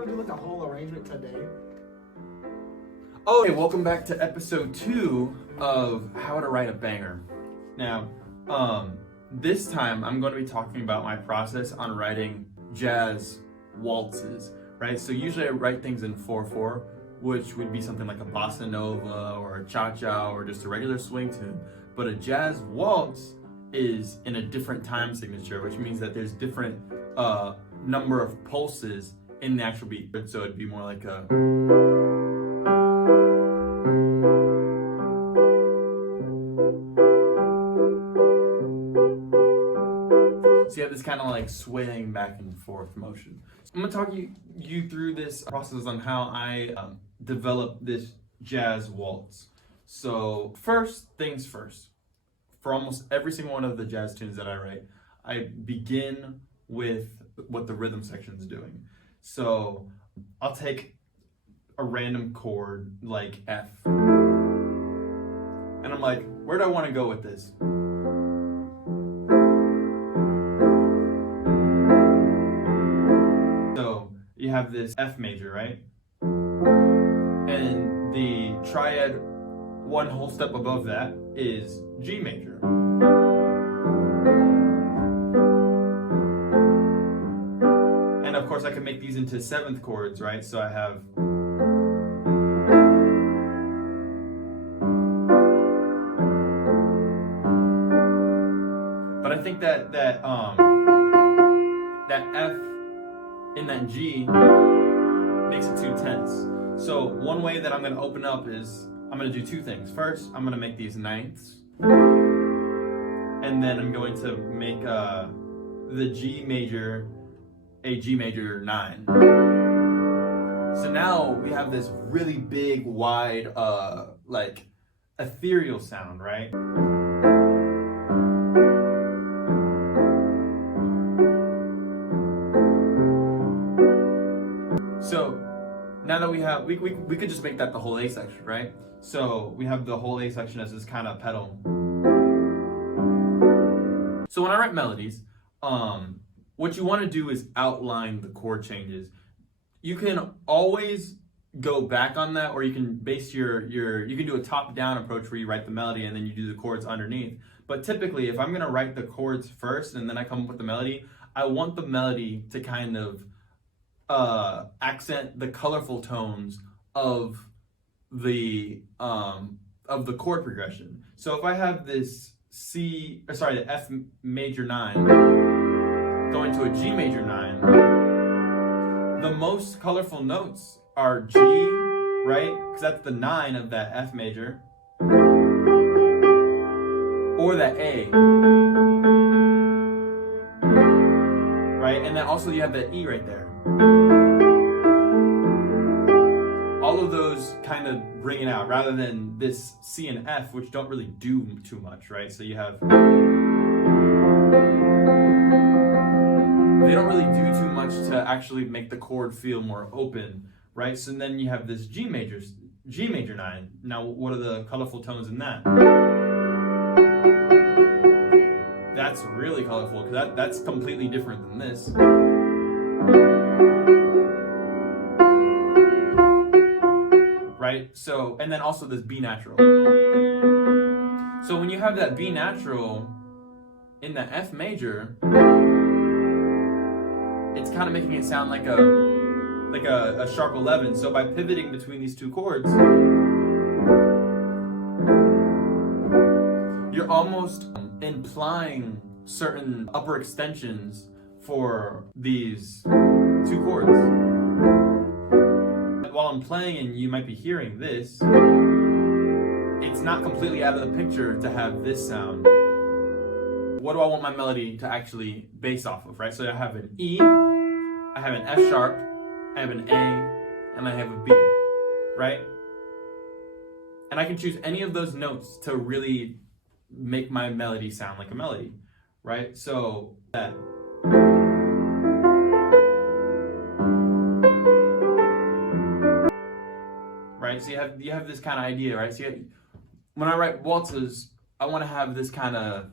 how to do like the whole arrangement today. Okay, welcome back to episode 2 of How to Write a Banger. Now, this time I'm going to be talking about my process on writing jazz waltzes, right? So usually I write things in 4/4, which would be something like a bossa nova or a cha-cha or just a regular swing tune. But a jazz waltz is in a different time signature, which means that there's different number of pulses in the actual beat. So it'd be more like a... So you have this kind of like swaying back and forth motion. So I'm gonna talk you through this process on how I develop this jazz waltz. So first things first, for almost every single one of the jazz tunes that I write, I begin with what the rhythm section is doing. So I'll take a random chord like F, and I'm like, where do I want to go with this? So you have this F major, right? And the triad one whole step above that is G major. And of course I can make these into 7th chords, right? So I have... But I think that F in that G makes it too tense. So one way that I'm going to open up is I'm going to do 2 things. First, I'm going to make these 9ths, and then I'm going to make the G major a G major 9. So now we have this really big, wide, like ethereal sound, right? So now that we have, we could just make that the whole A section, right? So we have the whole A section as this kind of pedal. So when I write melodies, what you want to do is outline the chord changes. You can always go back on that, or you can base you can do a top-down approach where you write the melody and then you do the chords underneath. But typically, if I'm going to write the chords first and then I come up with the melody, I want the melody to kind of accent the colorful tones of the chord progression. So if I have this the F major 9 going to a G major 9, the most colorful notes are G, right? Because that's the 9 of that F major, or that A, right? And then also you have that E right there. All of those kind of bring it out, rather than this C and F, which don't really do too much, right? So you have... They don't really do too much to actually make the chord feel more open, right? So then you have this G major 9. Now, what are the colorful tones in that? That's really colorful, because that's completely different than this. Right? So, and then also this B natural. So when you have that B natural in the F major, it's kind of making it sound like a sharp 11. So by pivoting between these 2 chords, you're almost implying certain upper extensions for these 2 chords. While I'm playing and you might be hearing this, it's not completely out of the picture to have this sound. What do I want my melody to actually base off of, right? So I have an E, I have an F sharp, I have an A, and I have a B, right? And I can choose any of those notes to really make my melody sound like a melody, right? So that. Right? So you have this kind of idea, right? So when I write waltzes, I want to have this kind of,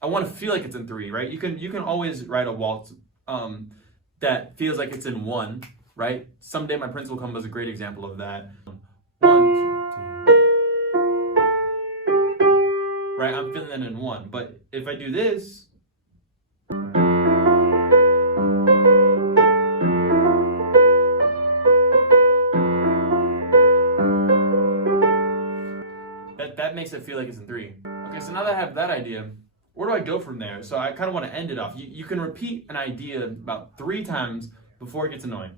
I want to feel like it's in 3, right? You can always write a waltz that feels like it's in 1, right? Someday my Prince Will Come is a great example of that. 1, 2, 3. Right, I'm feeling that in 1. But if I do this, that makes it feel like it's in 3. Okay, so now that I have that idea, where do I go from there? So I kind of want to end it off. You can repeat an idea about 3 times before it gets annoying.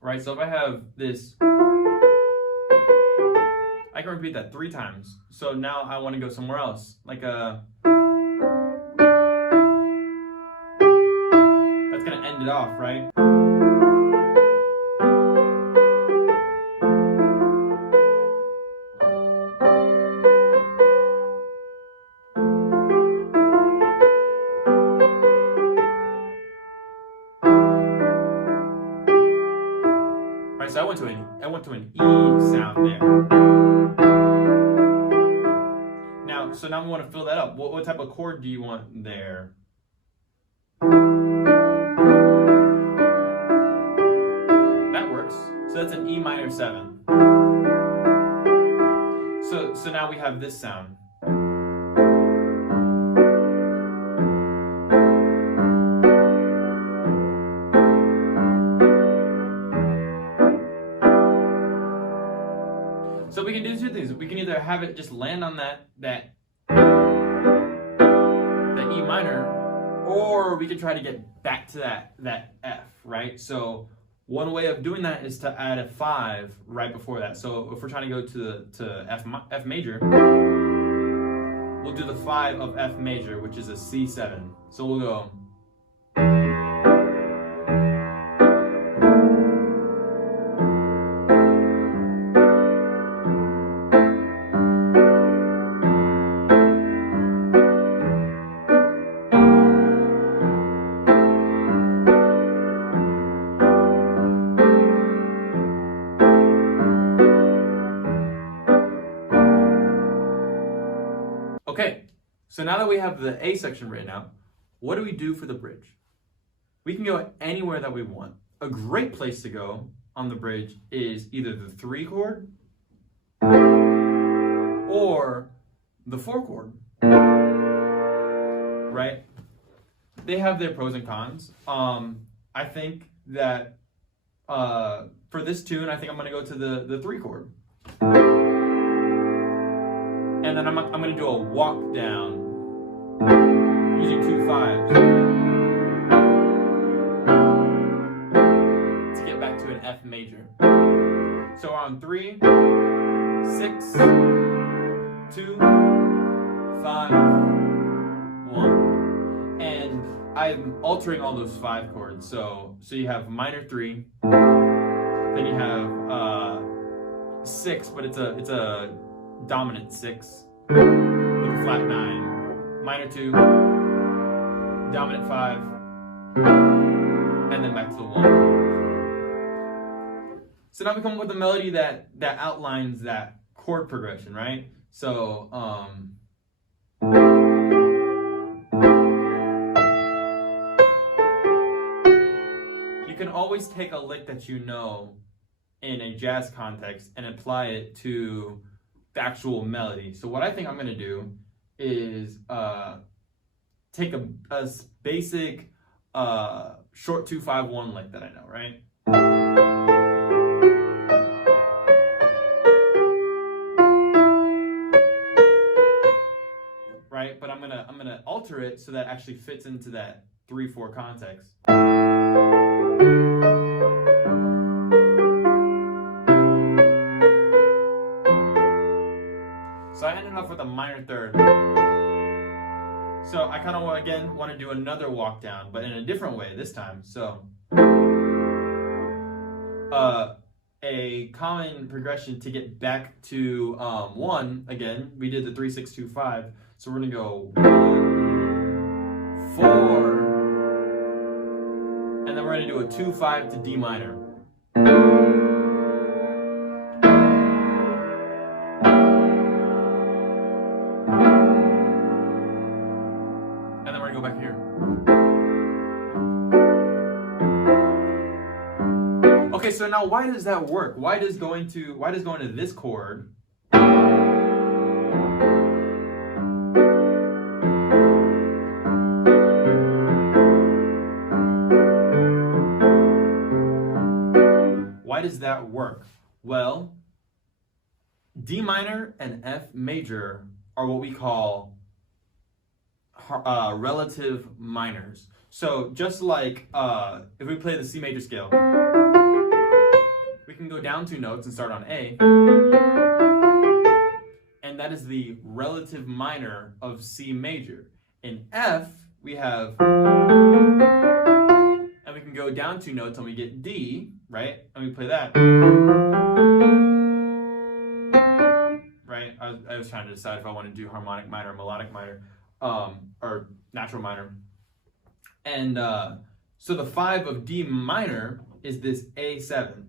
Right, so if I have this, I can repeat that 3 times. So now I want to go somewhere else, like a. That's gonna end it off, right? Right, so I went to an E sound there. So now we want to fill that up. What type of chord do you want there? That works. So that's an E minor 7. So now we have this sound. So we can do 2 things. We can either have it just land on that E minor, or we can try to get back to that F, right? So one way of doing that is to add a 5 right before that. So if we're trying to go to F major, we'll do the 5 of F major, which is a C7. So we'll go. Okay, so now that we have the A section written out, what do we do for the bridge? We can go anywhere that we want. A great place to go on the bridge is either the 3 chord or the 4 chord, right? They have their pros and cons. I think that for this tune, I think I'm gonna go to the 3 chord. And then I'm going to do a walk down using 2 5s to get back to an F major. So we're on 3, 6, 2, 5, 1. And I'm altering all those 5 chords. So you have minor 3, then you have 6, but it's a dominant 6 with a flat 9, minor 2, dominant 5, and then back to the 1. So now we come up with a melody that outlines that chord progression, right? So you can always take a lick that you know in a jazz context and apply it to the actual melody. So what I think I'm going to do is take a basic short 2-5-1 lick that I know, right? Right, but I'm gonna alter it so that actually fits into that 3-4 context. So I ended off with a minor 3rd. So I kind of again want to do another walk down, but in a different way this time. So a common progression to get back to 1 again. We did the 3 6 2 5. So we're gonna go 1 4, and then we're gonna do a 2 5 to D minor. Go back here. Okay, so now why does that work? Why does going to this chord why does that work? Well, D minor and F major are what we call relative minors. So just like if we play the C major scale, we can go down 2 notes and start on A, and that is the relative minor of C major. In F, we have, and we can go down 2 notes and we get D, right? And we play that. Right? I was trying to decide if I want to do harmonic minor or melodic minor, or natural minor. And so the 5 of D minor is this A7.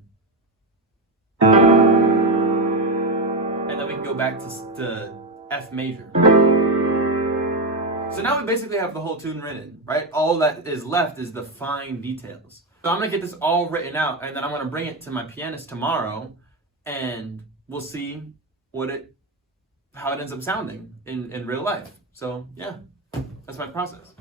And then we can go back to F major. So now we basically have the whole tune written, right? All that is left is the fine details. So I'm gonna get this all written out, and then I'm gonna bring it to my pianist tomorrow, and we'll see how it ends up sounding in real life. So yeah, that's my process.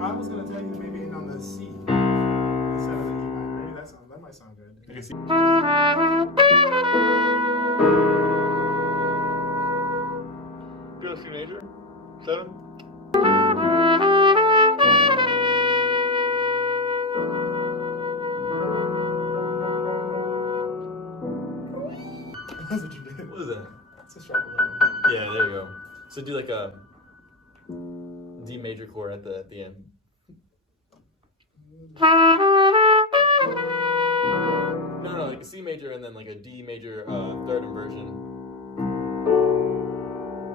I was gonna tell you maybe on the C instead of the E minor. Maybe that might sound good. You can see. Go C major, 7. That's what you did. What is that? It's a sharp 11. Yeah, there you go. So do like a D major chord at the end. No, like a C major and then like a D major third inversion.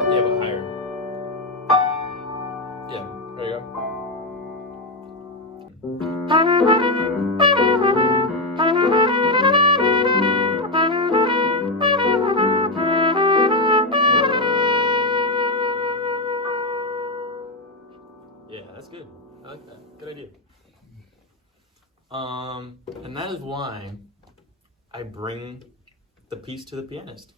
Yeah, but higher. Yeah, there you go. Yeah, that's good. I like that. Good idea. And that is why I bring the piece to the pianist.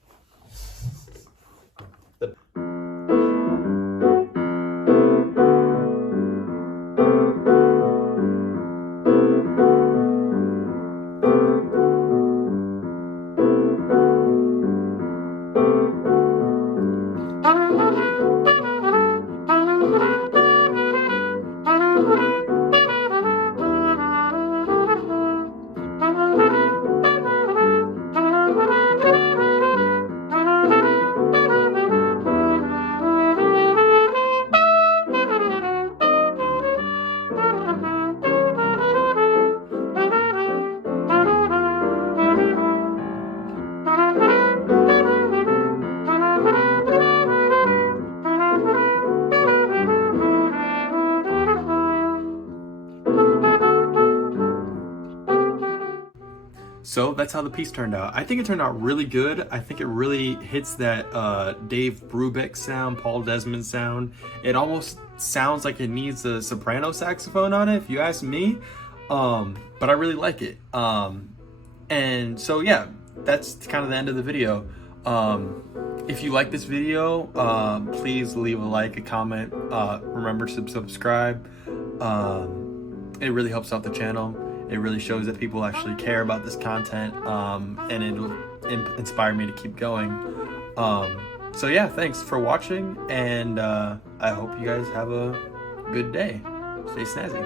So that's how the piece turned out. I think it turned out really good. I think it really hits that Dave Brubeck sound, Paul Desmond sound. It almost sounds like it needs a soprano saxophone on it, if you ask me. But I really like it. And so yeah, that's kind of the end of the video. If you like this video, please leave a like, a comment. Remember to subscribe. It really helps out the channel. It really shows that people actually care about this content, and it will inspire me to keep going. So yeah, thanks for watching, and I hope you guys have a good day. Stay snazzy.